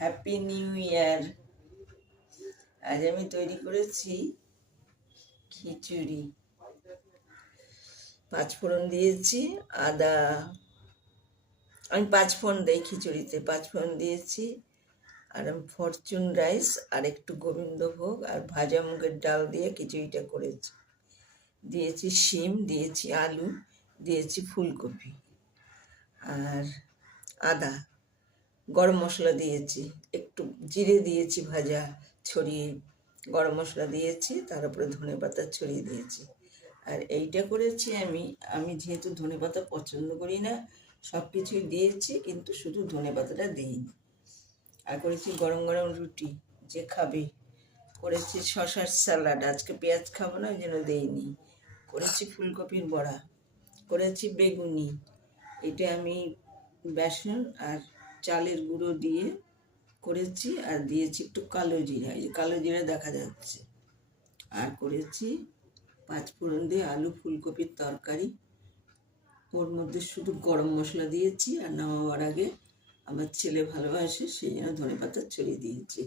Happy new year. আজ আমি তৈরি করেছি খিচুড়ি। পাঁচফোড়ন দিয়েছি, আদা, আমি পাঁচফোড়ন দেই খিচুড়িতে, পাঁচফোড়ন দিয়েছি, আর ফরচুন রাইস আর একটু গোবিন্দভোগ আর ভাজা মুগের ডাল দিয়ে খিচুড়িটা করেছি। দিয়েছি শিম, দিয়েছি আলু, দিয়েছি ফুলকপি আর আদা, গরম মশলা দিয়েছি, একটু জিরে দিয়েছি ভাজা ছড়িয়ে, গরম মশলা দিয়েছি, তার উপরে ধনেপাতা ছড়িয়ে দিয়েছি। আর এইটা করেছি আমি যেহেতু ধনেপাতা পছন্দ করি না, সব কিছুই দিয়েছি, কিন্তু শুধু ধনেপাতাটা দিইনি। আর করেছি গরম গরম রুটি, যে খাবে। করেছি শশার স্যালাড, আজকে পেঁয়াজ খাবো না ওই জন্য দিইনি। করেছি ফুলকপির বড়া, করেছি বেগুনি। এটা আমি বেসন আর চালের গুঁড়ো দিয়ে করেছি, আর দিয়েছি একটু কালো জিরা, এই কালো জিরা দেখা যাচ্ছে। আর করেছি পাঁচফোড়ন দিয়ে আলু ফুলকপির তরকারি, ওর মধ্যে শুধু গরম মশলা দিয়েছি, আর নামাবার আগে আমার ছেলে ভালোবাসে সেই জন্য ধনেপাতা ছড়িয়ে দিয়েছি।